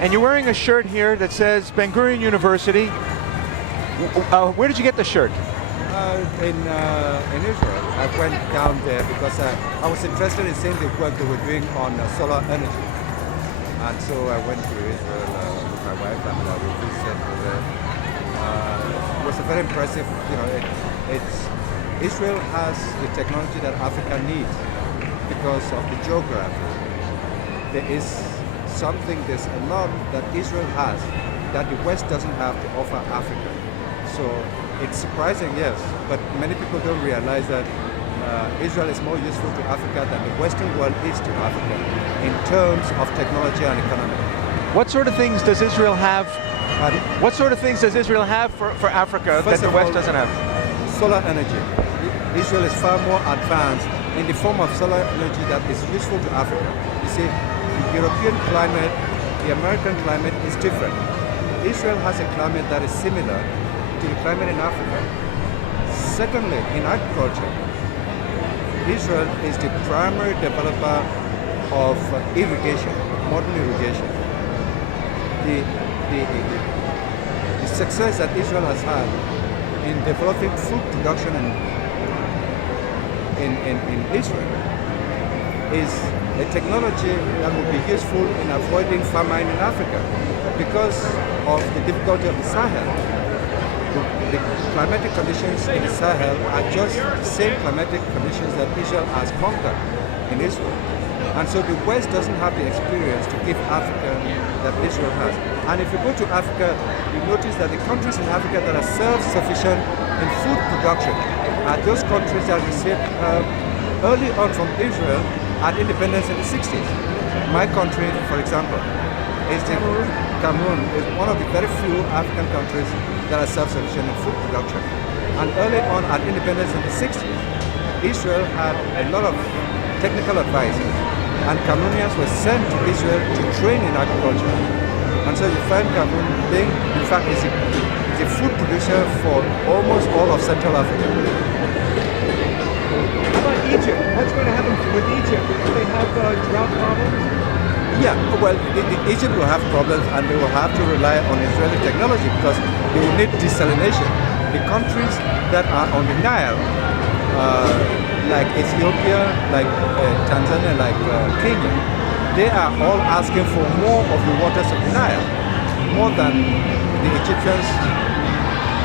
And you're wearing a shirt here that says Ben Gurion University. Where did you get the shirt? In Israel. I went down there because I was interested in seeing the work they were doing on solar energy. And so I went to Israel with my wife and we visited there. It was a very impressive, Israel has the technology that Africa needs because of the geography. There's a lot that Israel has that the West doesn't have to offer Africa. So it's surprising, yes, but many people don't realize that Israel is more useful to Africa than the Western world is to Africa in terms of technology and economy. What sort of things does Israel have? What sort of things does Israel have for Africa that the West doesn't have? Solar energy. Israel is far more advanced in the form of solar energy that is useful to Africa. You see, the European climate, the American climate is different. Israel has a climate that is similar to the climate in Africa. Secondly, in agriculture, Israel is the primary developer of irrigation, modern irrigation. The success that Israel has had in developing food production in Israel is a technology that will be useful in avoiding famine in Africa because of the difficulty of the Sahel. The climatic conditions in the Sahel are just the same climatic conditions that Israel has conquered in Israel. And so the West doesn't have the experience to give Africa that Israel has. And if you go to Africa, you notice that the countries in Africa that are self-sufficient in food production are those countries that received early on from Israel at independence in the 60s. My country, for example, is Cameroon is one of the very few African countries that are self-sufficient in food production. And early on at independence in the 60s, Israel had a lot of technical advisors, and Cameroonians were sent to Israel to train in agriculture. And so you find Cameroon being, in fact, is a food producer for almost all of Central Africa. How about Egypt? What's going to happen with Egypt? Do they have drought problems? Yeah, well, Egypt will have problems and they will have to rely on Israeli technology because they will need desalination. The countries that are on the Nile, like Ethiopia, like Tanzania, like Kenya, they are all asking for more of the waters of the Nile, more than the Egyptians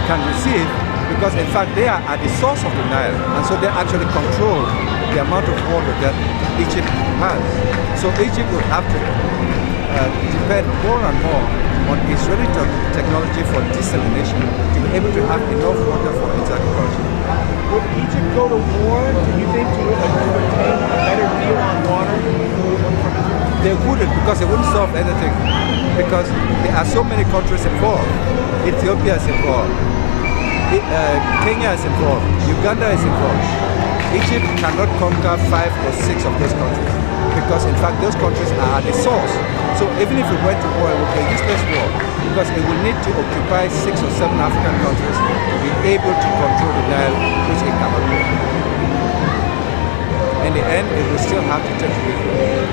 can receive, because in fact they are at the source of the Nile, and so they actually control the amount of water that Egypt has. So Egypt will have to depend more and more on Israeli technology for desalination to be able to have enough water for its agriculture. Would Egypt go to war, do you think, to obtain a better deal on water? They wouldn't, because it wouldn't solve anything, because there are so many countries involved. Ethiopia is involved, Kenya is involved, Uganda is involved. Egypt cannot conquer 5 or 6 of those countries, because in fact those countries are at the source. So even if it went to war, it would be a useless war, because it will need to occupy 6 or 7 African countries to be able to control the Nile, which it cannot do. In the end, it will still have to take Israel.